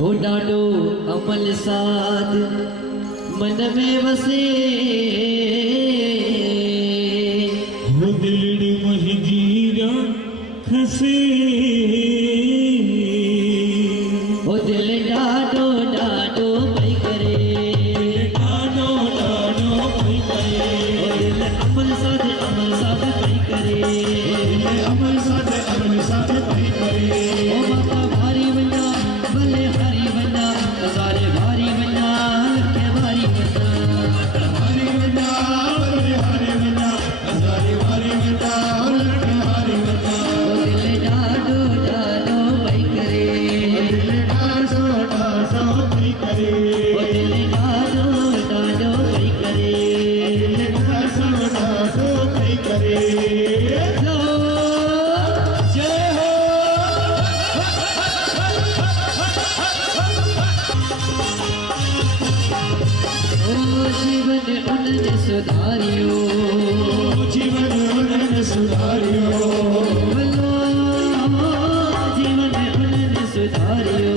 हो डाडो अमल साध मन में वसे हो दिलड़ी मही जीरा खसे हो दिल डाडो डाडो भई करे डाडो डाडो भई करे हो दिल अमल साध भई करे अमल साध भई करे ओ बाबा भारी बना भले हरी बना सारे भारी बना के भारी बना हरि बना हरि बना हजारी हरि बना लड़के हरि बना ओ दिल डाडो डाडो भई करे दिल डाडो डाडो भई करे ओ दिल डाडो डाडो भई करे दिल डाडो डाडो भई करे जय हो ओ जीवन उन्हें सुधारियो जीवन उन्हें सुधारियो बोलो जीवन उन्हें सुधारियो